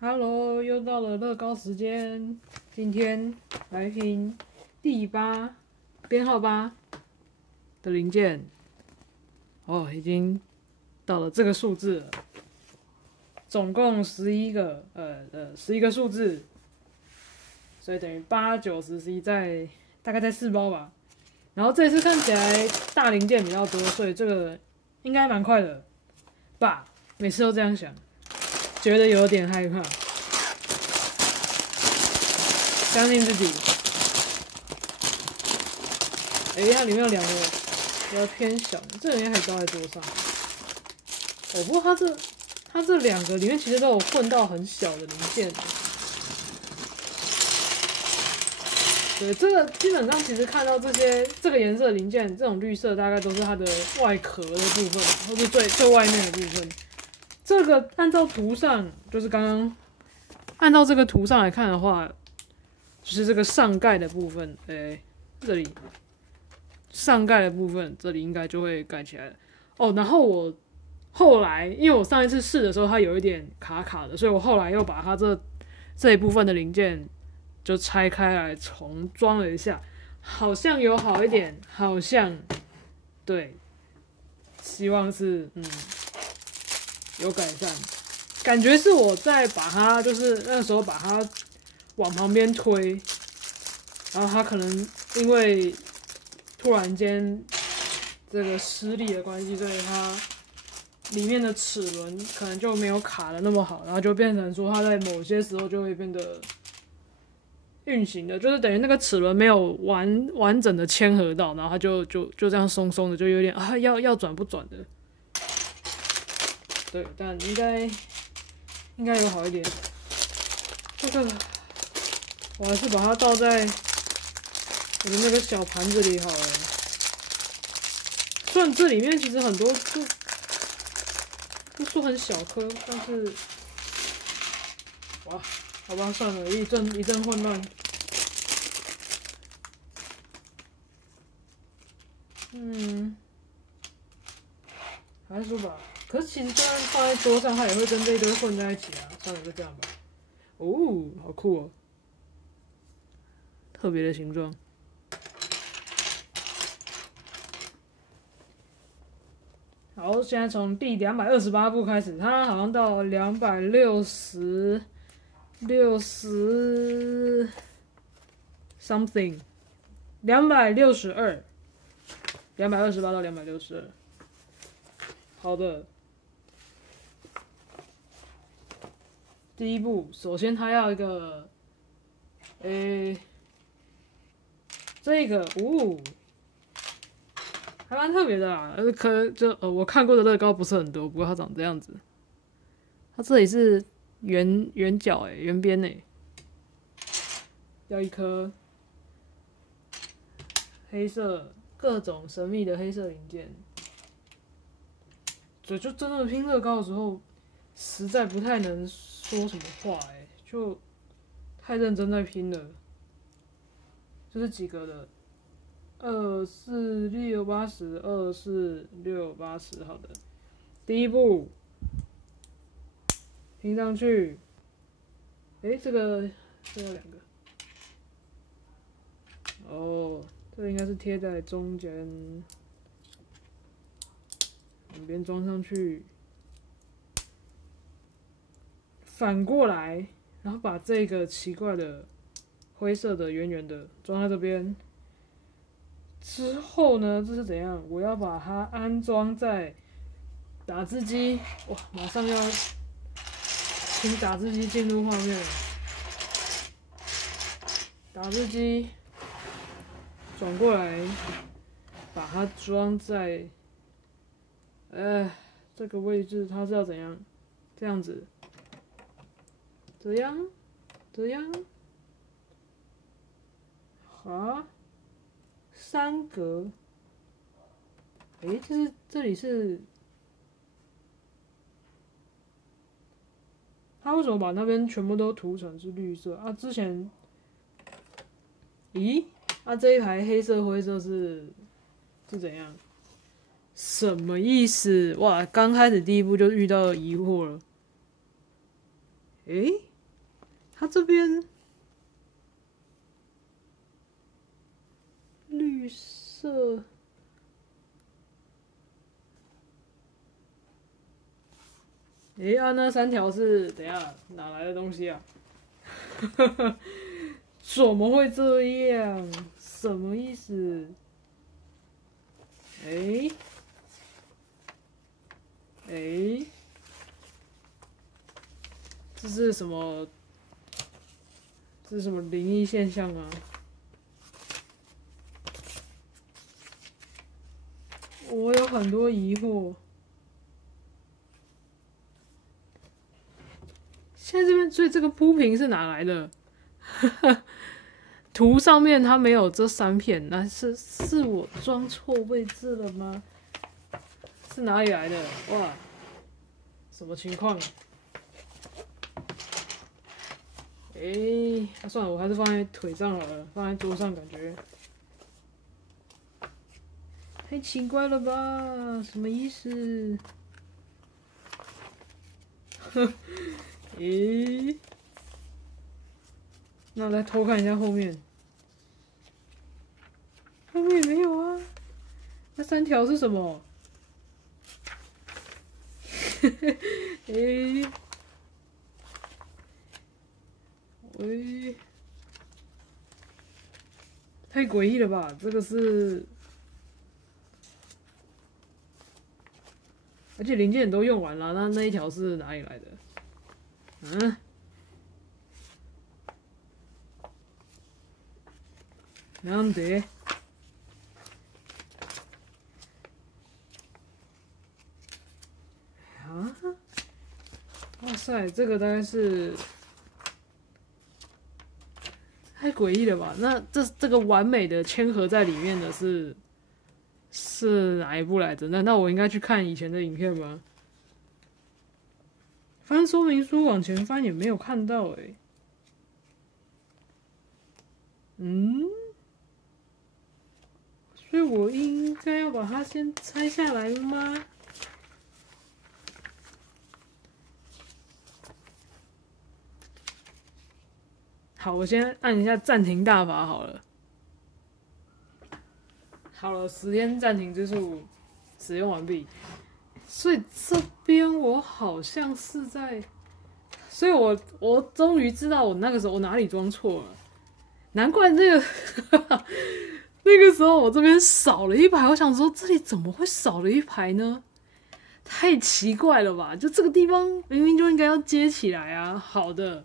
Hello，又到了乐高时间，今天来拼编号8的零件。哦，已经到了这个数字了，总共11个数字，所以等于8、9、10、11大概在4包吧。然后这次看起来大零件比较多，所以这个应该蛮快的吧？每次都这样想，觉得有点害怕。相信自己。它里面有2个比较偏小的，这里面还倒在桌上。不过它这2个里面其实都有混到很小的零件。对，这个基本上其实看到这个颜色的零件，这种绿色大概都是它的外壳的部分，或是最外面的部分。这个按照图上，就是刚刚按照这个图上来看的话。就是这个上盖的部分，这里上盖的部分，这里应该就会盖起来了。哦，然后我后来，因为我上一次试的时候它有一点卡卡的，所以我后来又把它这一部分的零件就拆开来重装了一下，好像有好一点，好像对，希望是有改善，感觉是我在把它就是那时候把它。往旁边推，然后它可能因为突然间这个施力的关系，所以它里面的齿轮可能就没有卡的那么好，然后就变成说它在某些时候就会变得运行的，就是等于那个齿轮没有完整的牵合到，然后它就这样松松的，就有点要转不转的。对，但应该有好一点。这个。我还是把它倒在我的那个小盘子里好了。虽然这里面其实很多都说很小颗，但是哇，好吧，算了，一阵混乱。还是说吧。可是其实就算放在桌上，它也会跟这一堆混在一起啊。算了，就这样吧。哦，好酷哦！特别的形状。好，现在从第228步开始，它好像到260 something， 262， 228到262。好的，第一步，首先它要一个，这个还蛮特别的啦，我看过的乐高不是很多，不过它长这样子。它这里是圆角圆边要一颗黑色各种神秘的黑色零件。所以就真的拼乐高的时候，实在不太能说什么话就太认真在拼了。这是几个的？2、4、6、8、10、2、4、6、8、10，好的。第一步拼上去。这个有2个。哦，这个应该是贴在中间，两边装上去，反过来，然后把这个奇怪的灰色的圆圆的装在这边。之后呢，这是怎样？我要把它安装在打字机。哇，马上要请打字机进入画面了。打字机转过来，把它装在这个位置。它是要怎样？这样子，这样，3格。这里是，他为什么把那边全部都涂成是绿色啊？之前，这一排黑色灰色是怎样？什么意思？哇，刚开始第一步就遇到疑惑了。它这边绿色，那3条是等一下哪来的东西啊？怎么会这样？什么意思？这是什么？这是什么灵异现象啊？我有很多疑惑。现在这边，所以这个铺平是哪来的？图上面它没有这3片，那是我装错位置了吗？是哪里来的？哇，什么情况？算了，我还是放在腿上好了，放在桌上感觉太奇怪了吧？什么意思？那来偷看一下后面，后面也没有啊。那3条是什么？太诡异了吧？这个是，而且零件都用完了，那一条是哪里来的？なんで？哇塞，这个大概是太诡异了吧？那这个完美的嵌合在里面的是哪一部来着？难道我应该去看以前的影片吗？翻说明书往前翻也没有看到所以我应该要把它先拆下来吗？好，我先按一下暂停大法好了。好了，10天暂停之术使用完毕。所以这边我好像是在，所以我终于知道我那个时候我哪里装错了，难怪那个那个时候我这边少了1排，我想说这里怎么会少了1排呢？太奇怪了吧！就这个地方明明就应该要接起来啊。好的。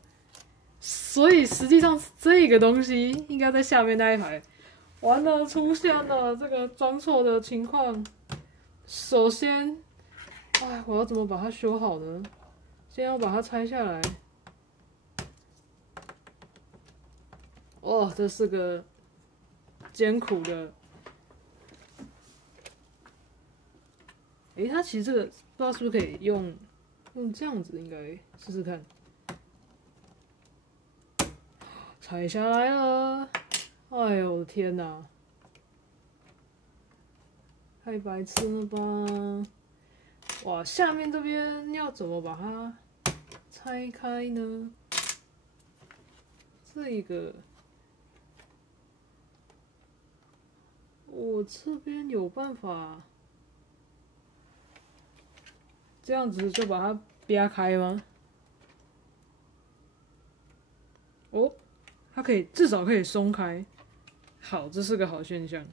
所以实际上这个东西应该在下面那一排。完了，出现了这个装错的情况。首先，我要怎么把它修好呢？先要把它拆下来。这是个艰苦的。它其实这个不知道是不是可以用这样子，应该试试看。拆下来了，哎呦我的天哪，太白痴了吧！哇，下面这边要怎么把它拆开呢？这个，我这边有办法这样子就把它掰开吗？它至少可以松开。好，这是个好现象。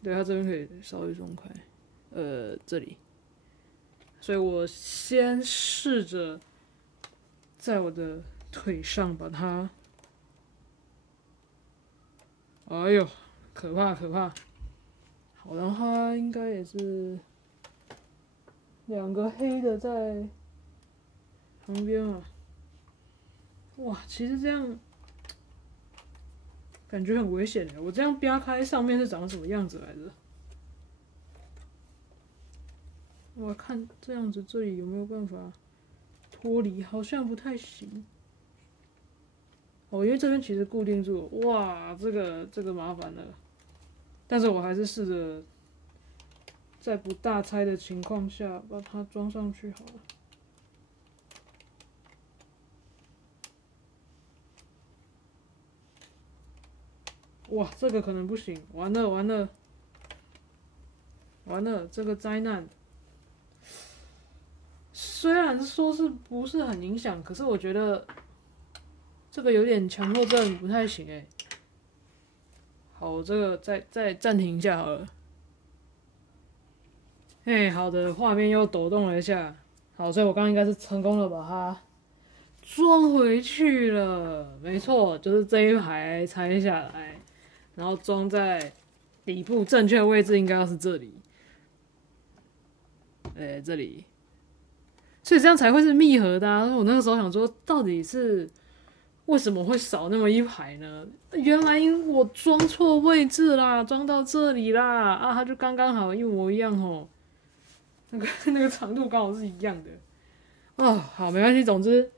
对，它这边可以稍微松开，这里。所以我先试着在我的腿上把它，哎呦，可怕可怕！好，然后它应该也是2个黑的在旁边嘛。哇，其实这样感觉很危险的。我这样掰开上面是长什么样子来着？我看这样子这里有没有办法脱离？好像不太行。因为这边其实固定住了。哇，这个麻烦了。但是我还是试着在不大拆的情况下把它装上去好了。哇，这个可能不行，完了完了完了，这个灾难。虽然说是不是很影响，可是我觉得这个有点强迫症，不太行哎。好，我这个再暂停一下好了。嘿，好的，画面又抖动了一下。好，所以我刚刚应该是成功的把它装回去了。没错，就是这一排拆下来，然后装在底部正确的位置应该要是这里。这里。所以这样才会是密合的啊！我那个时候想说，到底是为什么会少那么一排呢？原来我装错位置啦，装到这里啦啊，它就刚刚好一模一样哦。那个长度刚好是一样的。哦，好，没关系，总之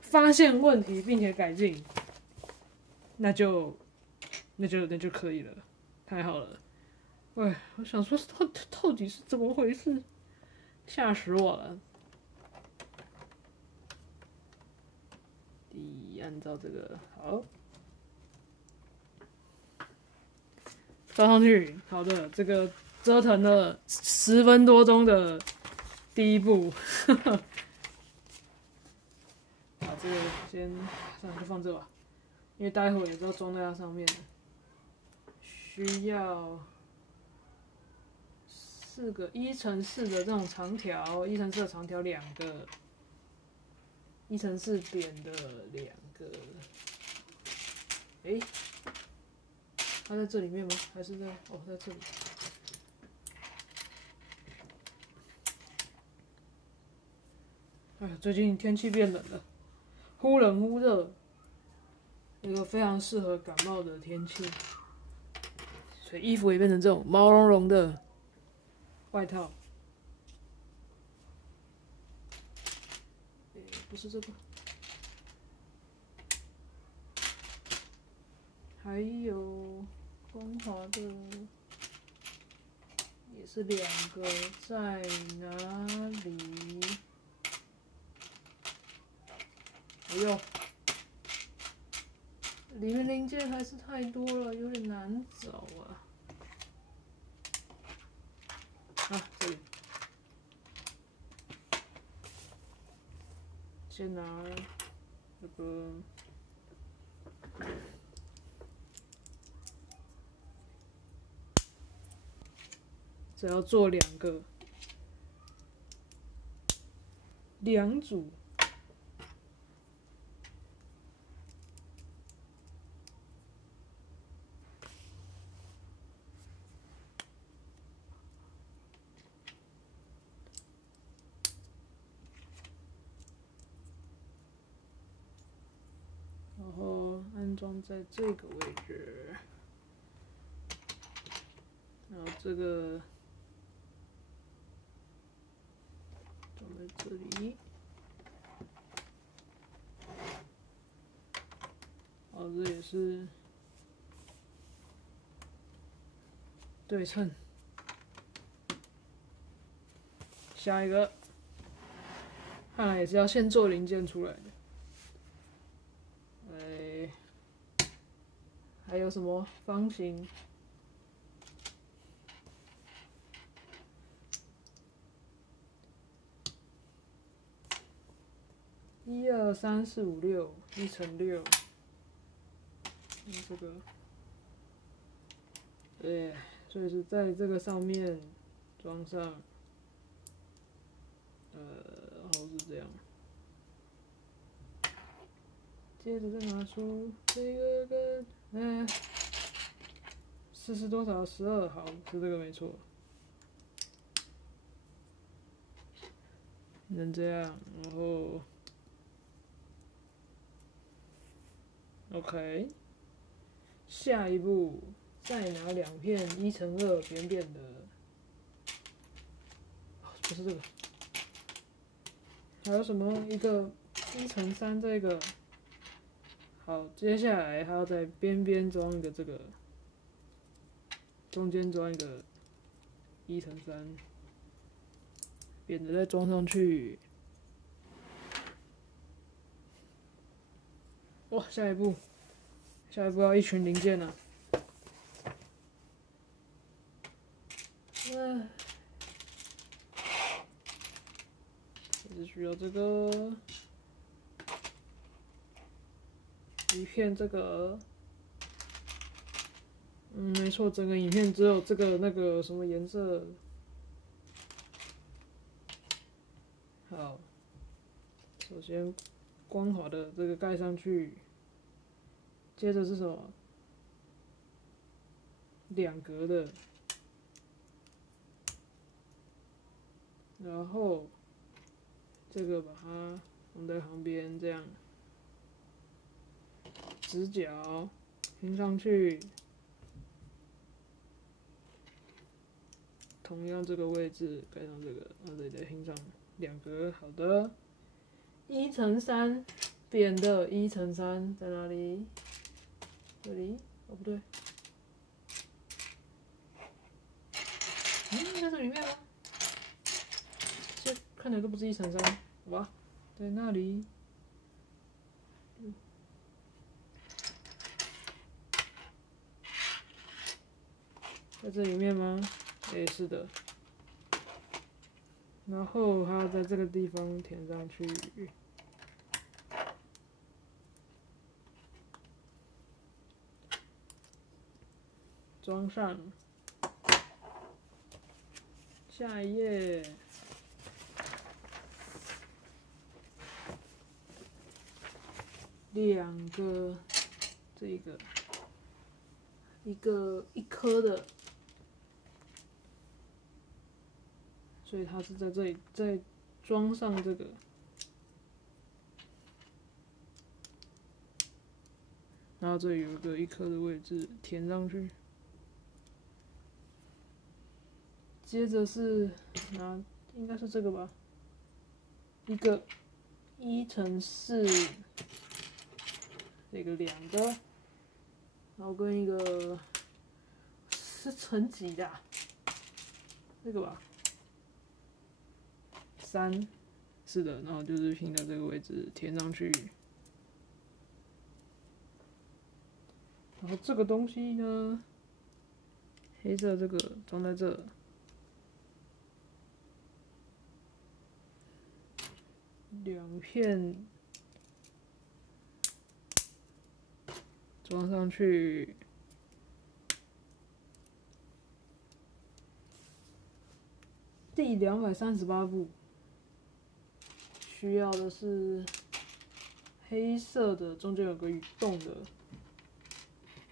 发现问题并且改进，那就可以了，太好了。喂，我想说到底是怎么回事？吓死我了！按照这个好，装上去。好的，这个折腾了10分多钟的第一步。把这个先算了，就放这吧，因为待会也是要装在它上面的。需要4个1x4的这种长条，1x4的长条2个，1x4扁的2个。它在这里面吗？还是在？哦，在这里。哎呀，最近天气变冷了，忽冷忽热，一个非常适合感冒的天气，所以衣服也变成这种毛茸茸的外套。不是这个。还有光滑的也是2个，在哪里？哎呦，里面零件还是太多了，有点难找啊。啊，这里，先拿这个。只要做2个，2组。然后安装在这个位置，然后这个装在这里。好，这也是对称。下一个，看来也是要先做零件出来的。还有什么方形？1、2、3、4、5、6，1×6。这个，所以是在这个上面装上，然后是这样。接着再拿出这个跟4是多少？12，好，是这个没错。能这样，然后 OK， 下一步再拿2片1×2扁扁的，不是这个，还有什么一个1×3这个。好，接下来还要在边边装一个这个，中间装一个1×3，扁的再装上去。哇，下一步要一群零件了。这个一片这个，没错，整个影片只有这个那个什么颜色。好，首先光滑的这个盖上去，接着是什么？两格的，然后这个把它放在旁边，这样直角拼上去，同样这个位置盖上这个，这里再拼上两格，好的。1×3扁的1×3在哪里？这里？哦，不对。在这里面吗？这看起来都不是1×3，好吧？在那里。在这里面吗？是的。然后还要在这个地方填上去。装上。下一页。两个，这个，一颗的，所以它是在这里再装上这个，然后这里有一个一颗的位置填上去，接着是应该是这个吧，一个1×4。这个2个，然后跟一个是乘几的、啊？这个吧，3，是的，然后就是拼到这个位置填上去，然后这个东西呢，黑色这个装在这。2片装上去，第238步，需要的是黑色的，中间有个洞的，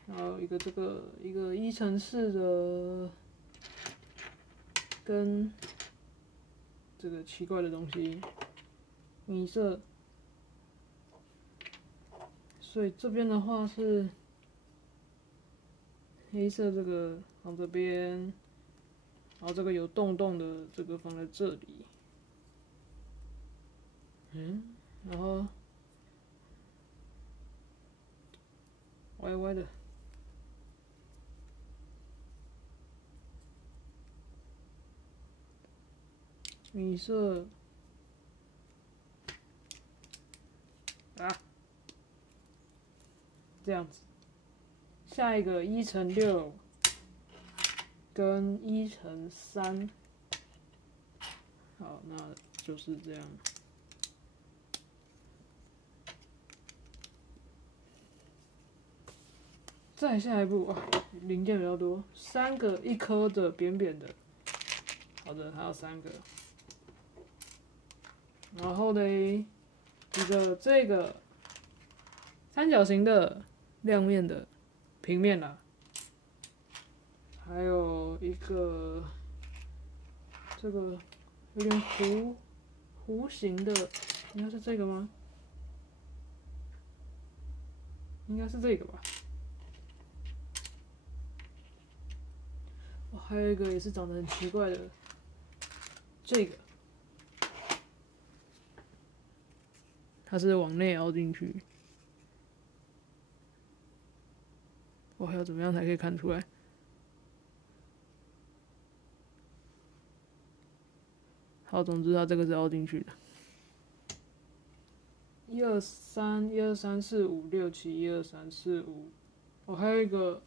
然后一个这个一个1×4的，跟这个奇怪的东西。米色，所以这边的话是黑色这个放这边，然后这个有洞洞的这个放在这里，然后歪歪的，米色。这样子，下一个1×6跟1×3，好，那就是这样。再下一步哇，零件比较多，3个1颗的扁扁的，好的，还有3个，然后嘞，一个这个三角形的。亮面的平面啦，还有一个这个有点弧形的，应该是这个吗？应该是这个吧。还有一个也是长得很奇怪的，这个，它是往内凹进去。我还要怎么样才可以看出来？好，总之它这个是凹进去的。1、2、3，1、2、3、4、5、6、7，1、2、3、4、5。还有一个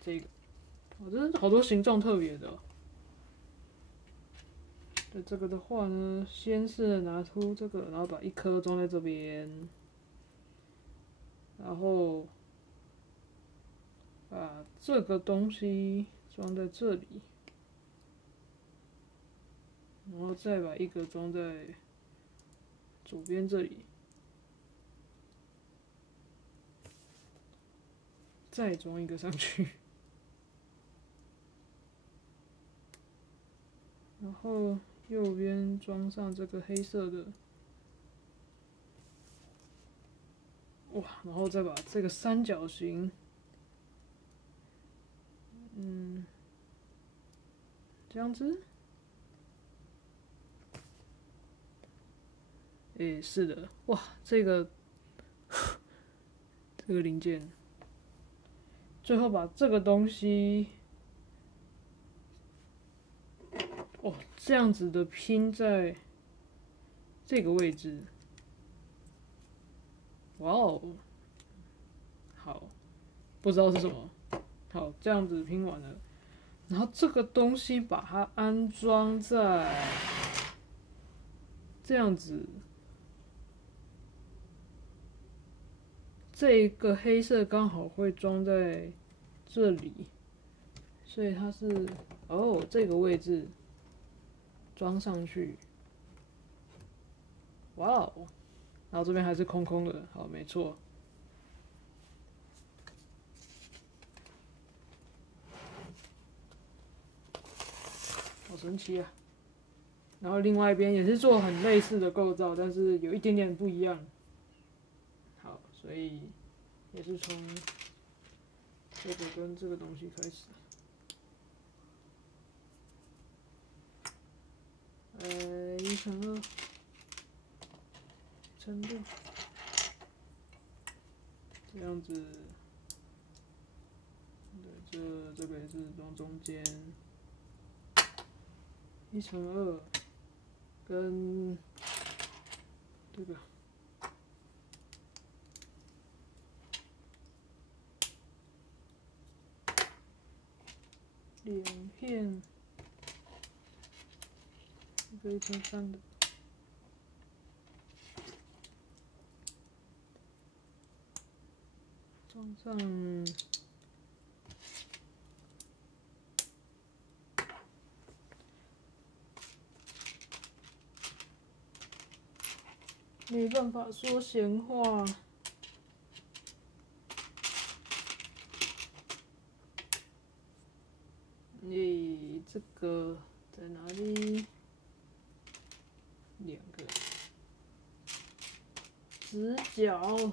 这个，真是好多形状特别的。对这个的话呢，先是拿出这个，然后把一颗装在这边，然后把这个东西装在这里，然后再把一个装在左边这里，再装一个上去，然后右边装上这个黑色的，哇，然后再把这个三角形，这样子，诶，是的，哇，这个这个零件，最后把这个东西，哦，这样子的拼在这个位置，哇哦，好，不知道是什么，好，这样子拼完了，然后这个东西把它安装在这样子。这个黑色刚好会装在这里，所以它是这个位置装上去，哇哦！然后这边还是空空的，好，没错。好神奇啊！然后另外一边也是做很类似的构造，但是有一点点不一样。好，所以也是从这个跟这个东西开始。1×2乘6，这样子。对，这个也是装中间。1×2跟这个。2片，一个1×3的，装上没办法说闲话。这个在哪里？2个直角，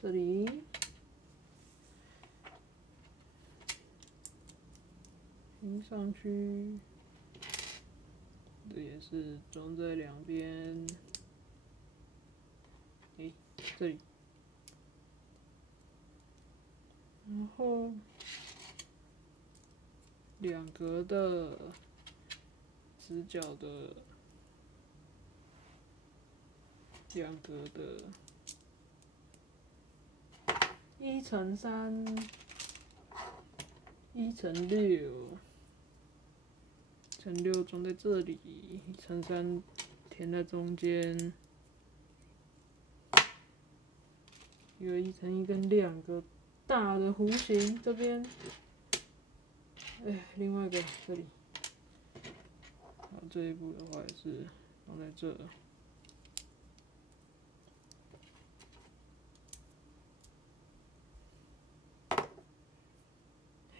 这里拼上去，这也是装在两边。这里，然后2格的直角的，2格的1×3，1×6，乘6装在这里，1×3填在中间。一个1×1跟2个大的弧形这边，另外一个这里，然后这一步的话也是放在这。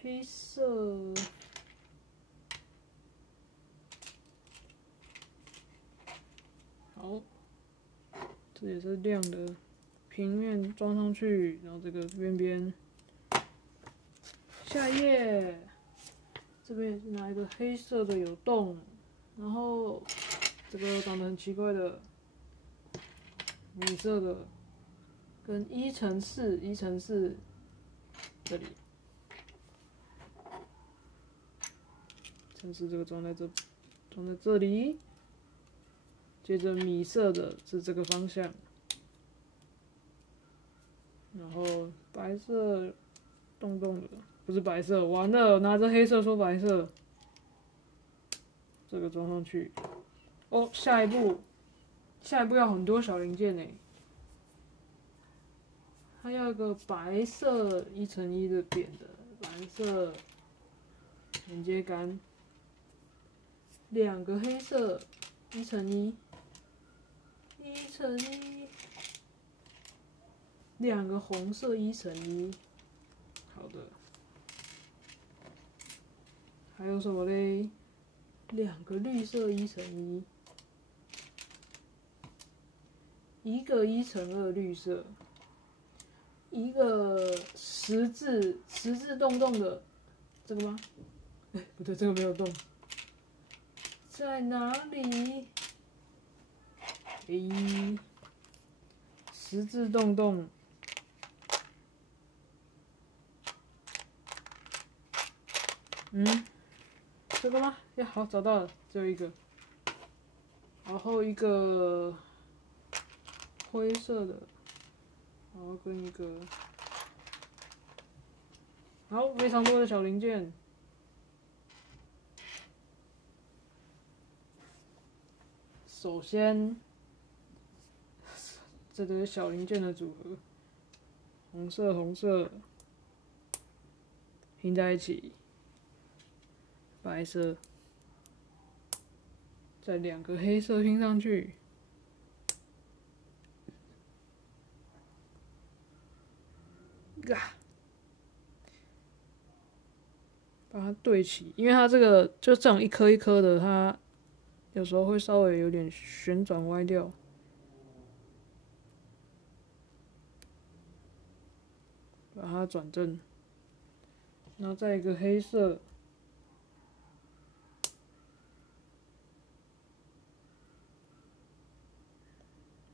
黑色，好，这也是亮的。平面装上去，然后这个边边。下一页，这边也是拿一个黑色的有洞，然后这个长得很奇怪的米色的，跟1×4这里，1×4这个装在这里，接着米色的是这个方向。然后白色洞洞的，不是白色，完了，拿着黑色说白色，这个装上去。哦，下一步要很多小零件呢。它要一个白色1x1的扁的，蓝色连接杆，2个黑色1x1，2个红色1x1。好的，还有什么嘞？2个绿色1x1，一个1x2绿色。一个十字洞洞的，这个吗？哎，不对，这个没有洞，在哪里？诶，十字洞洞，这个吗？呀，好，找到了，只有一个，然后一个灰色的。然后跟一个，好，非常多的小零件。首先，这堆小零件的组合，红色拼在一起，白色，再2个黑色拼上去。把它对齐，因为它这个就这种一颗一颗的，它有时候会稍微有点旋转歪掉。把它转正，然后再一个黑色，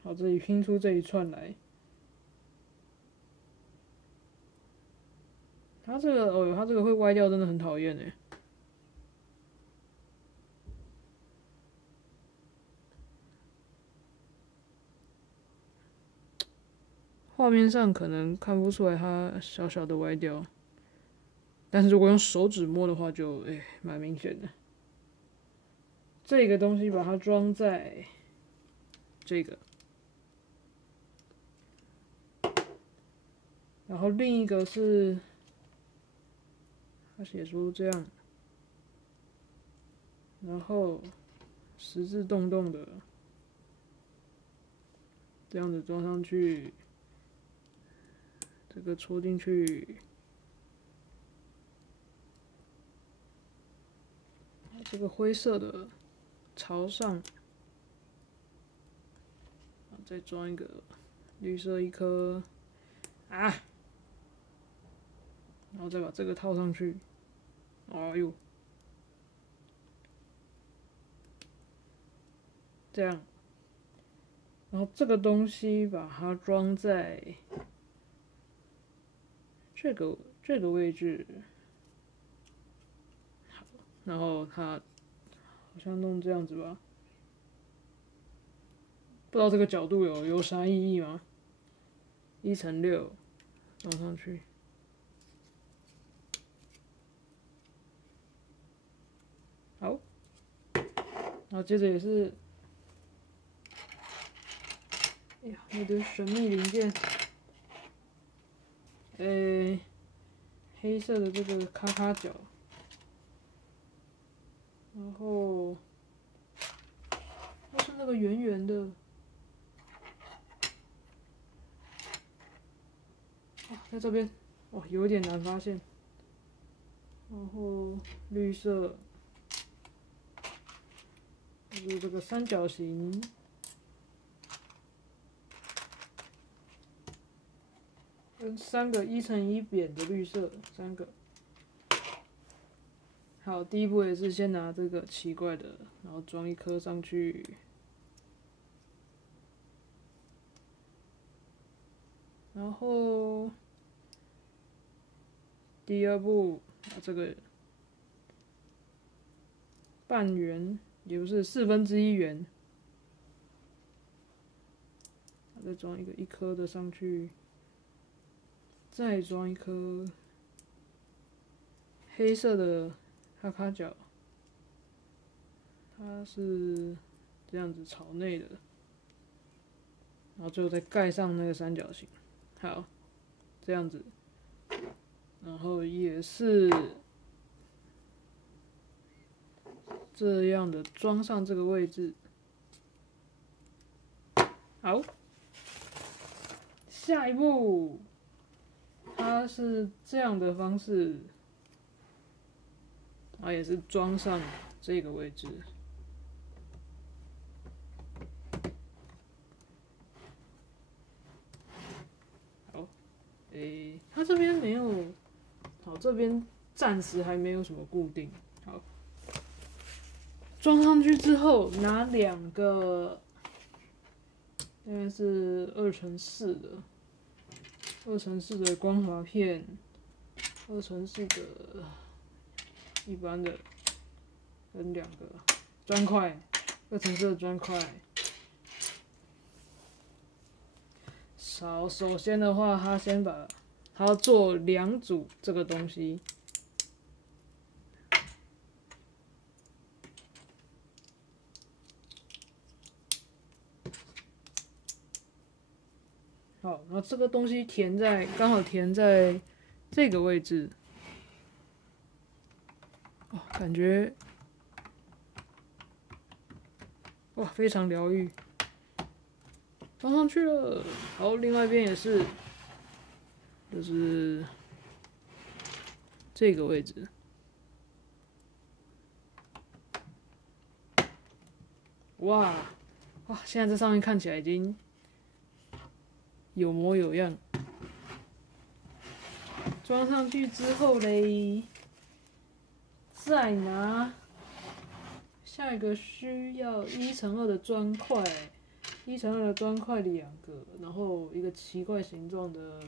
好，这里拼出这一串来。它这个它这个会歪掉，真的很讨厌哎。画面上可能看不出来它小小的歪掉，但是如果用手指摸的话就，蛮明显的。这个东西把它装在这个，然后另一个是，它写出这样，然后十字洞洞的，这样子装上去，这个戳进去，这个灰色的朝上，再装一个绿色1颗，啊，然后再把这个套上去，哎呦，这样，然后这个东西把它装在这个位置，好，然后它好像弄这样子吧，不知道这个角度有啥意义吗？1×6装上去，好，然后接着也是，哎呀，那堆神秘零件，黑色的这个咔咔角，然后是那个圆圆的，在这边，哇，有点难发现。然后绿色，就是这个三角形，跟3个1×1扁的绿色，3个。好，第一步也是先拿这个奇怪的，然后装1颗上去。然后第二步把这个半圆，也不是1/4圆，再装一个1颗的上去，再装1颗黑色的咔咔角，它是这样子朝内的，然后最后再盖上那个三角形，好，这样子，然后也是这样的装上这个位置，好，下一步，它是这样的方式，然后也是装上这个位置。它这边没有，好，这边暂时还没有什么固定。好，装上去之后，拿2个，应该是2×4的，2×4的光滑片，2×4的一般的，跟2个砖块，2×4的砖块。好，首先的话，他要做2组这个东西。好，然后这个东西刚好填在这个位置。哦，感觉哇，非常疗愈。装上去了，好，另外一边也是，就是这个位置。哇，现在这上面看起来已经有模有样。装上去之后嘞，再拿下一个需要1×2的砖块。1×2的砖块2个，然后一个奇怪形状的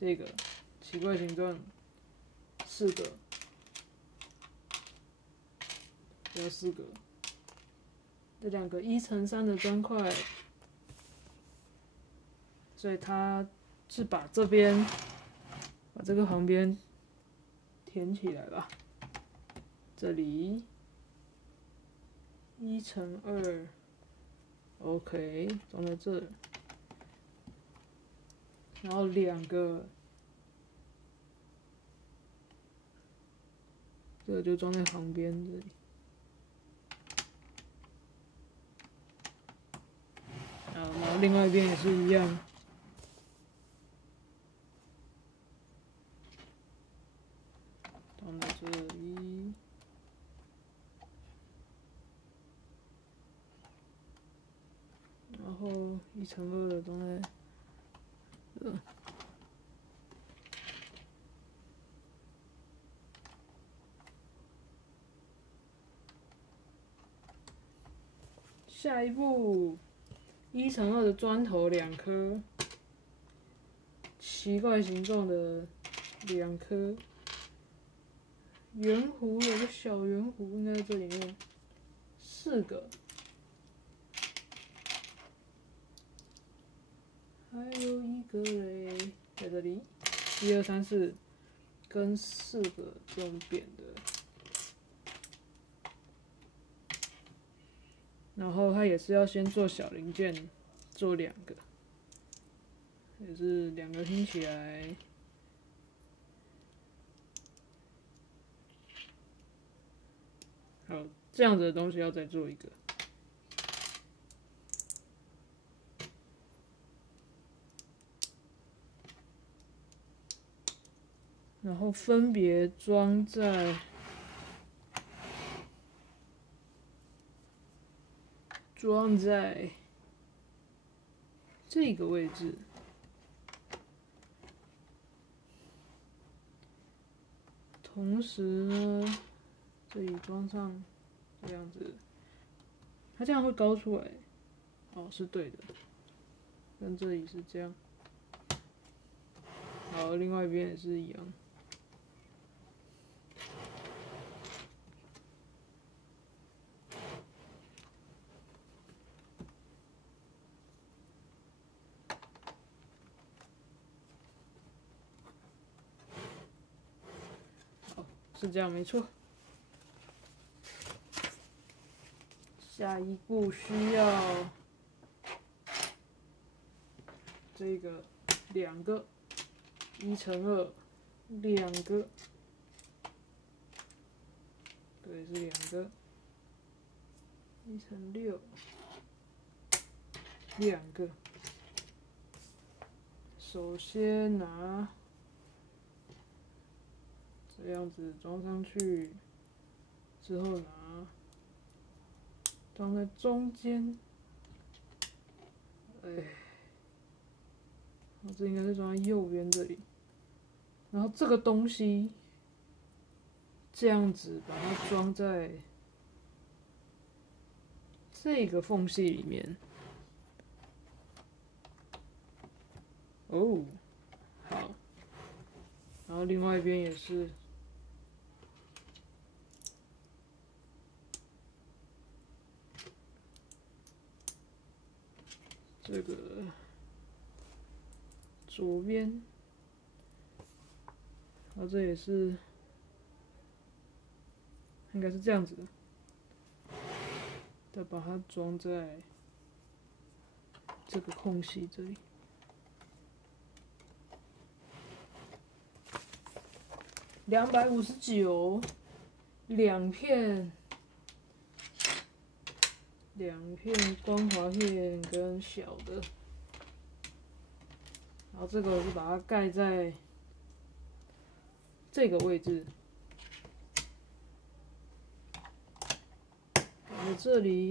这个奇怪形状4个，要4个。这2个1×3的砖块，所以它是把这个旁边填起来吧。这里1×2。OK， 装在这，然后2个，这个就装在旁边这里。然后另外一边也是一样，装在这里。然后1×2的装在这。下一步，1×2的砖头2颗，奇怪形状的2颗，圆弧有个小圆弧，应该在这里面，4个。还有一个嘞，在这里，1、2、3、4，跟4个这种扁的，然后它也是要先做小零件，做2个，也是2个拼起来，好，这样子的东西要再做一个。然后分别装在这个位置，同时呢，这里装上这样子，它这样会高出来，哦，是对的，跟这里是这样。好，另外一边也是一样。好，是这样没错。下一步需要这个2个1×2，2个，对，是2个1×6，2个。首先拿这样子装上去，之后拿装在中间，这应该是装在右边这里。然后这个东西这样子把它装在这个缝隙里面。哦，好。然后另外一边也是。这个左边，然后这也是，应该是这样子的，再把它装在这个空隙这里。259，两片光滑片跟小的，然后这个是把它盖在这个位置，然后这里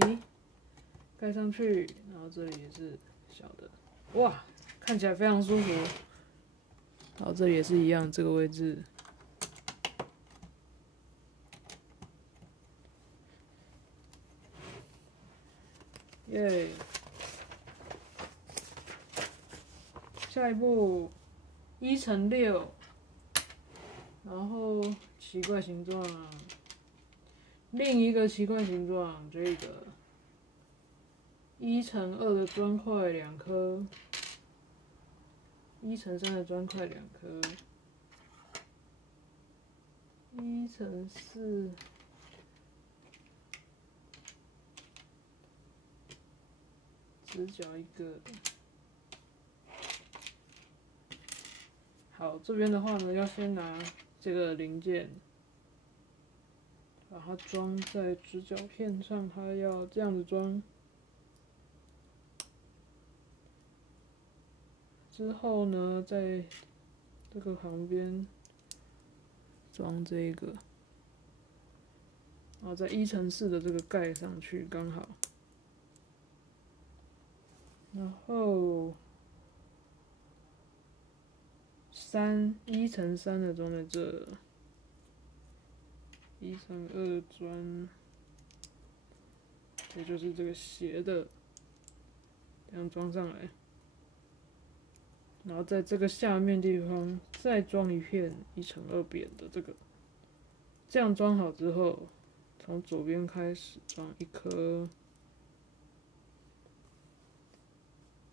盖上去，然后这里也是小的，哇，看起来非常舒服。然后这里也是一样，这个位置。耶！下一步1×6，然后奇怪形状，另一个奇怪形状，这个1×2的砖块2颗，1×3的砖块2颗，1×4。直角1个，好，这边的话呢，要先拿这个零件，把它装在直角片上，它要这样子装。之后呢，在这个旁边装这个，然后在1×4的这个盖上去，刚好。然后1×3的装在这，1×2砖，也就是这个斜的，这样装上来。然后在这个下面地方再装一片1×2扁的这个，这样装好之后，从左边开始装1颗。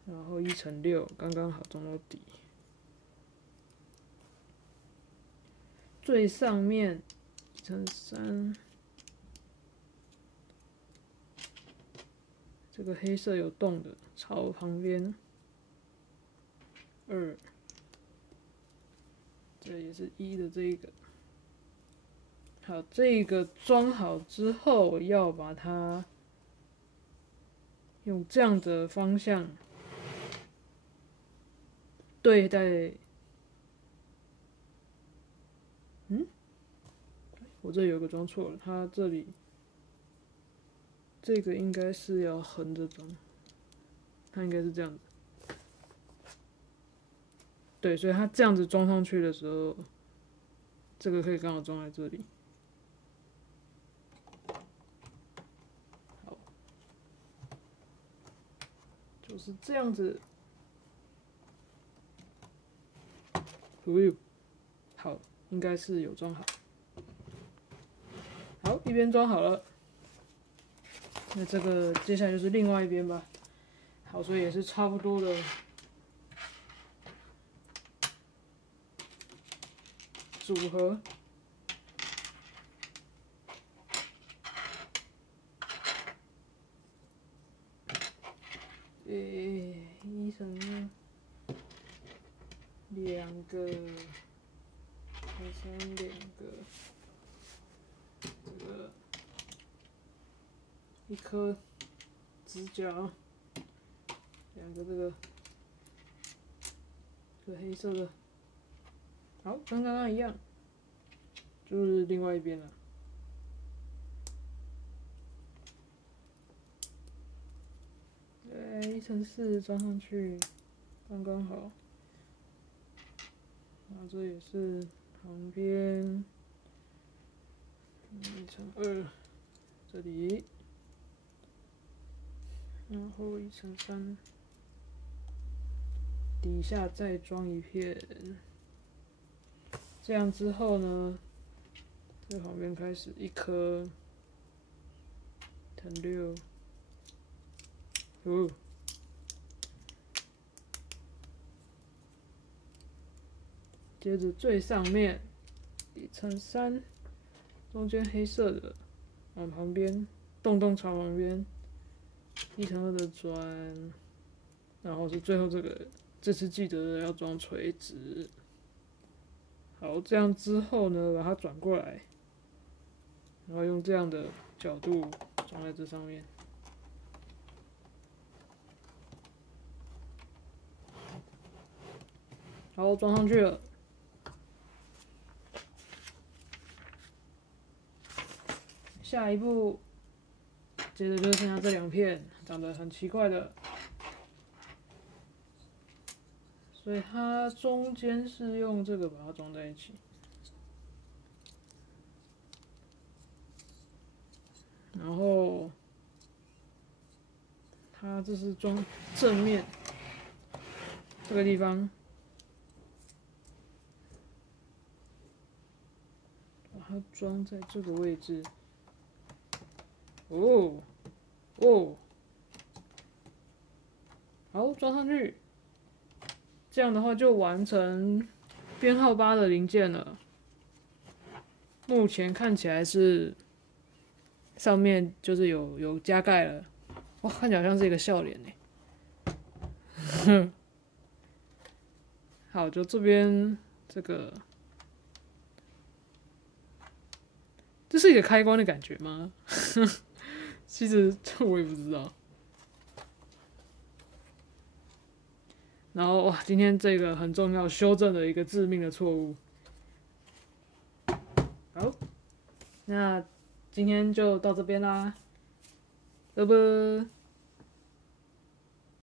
然后1×6刚刚好装到底，最上面1×3，这个黑色有洞的朝旁边2，这也是1的这一个。好，这个装好之后，要把它用这样的方向对待，我这有个装错了，它这里这个应该是要横着装，它应该是这样子。对，所以它这样子装上去的时候，这个可以刚好装在这里。好，就是这样子。好，应该是有装好。好，一边装好了，那这个接下来就是另外一边吧。好，所以也是差不多的组合。1乘2个，2乘2个，这个1颗直角，2个这个黑色的，好，跟刚刚一样，就是另外一边了。1乘4装上去，刚刚好。然后这也是旁边1乘2，这里，然后1乘3，底下再装一片。这样之后呢，在旁边开始1颗乘6。接着最上面1乘3，中间黑色的往旁边洞朝旁边1乘2的砖，然后是最后这次记得要装垂直。好，这样之后呢，把它转过来，然后用这样的角度装在这上面。好，装上去了。下一步，接着就剩下这2片长得很奇怪的，所以它中间是用这个把它装在一起。然后，它这是装正面这个地方。把它装在这个位置。好，装上去。这样的话就完成编号8的零件了。目前看起来是上面就是有加盖了，哇，看起来好像是一个笑脸呢。好，就这边这个。这是一个开关的感觉吗？其实我也不知道。然后哇，今天这个很重要，修正了一个致命的错误。好，那今天就到这边啦，拜拜。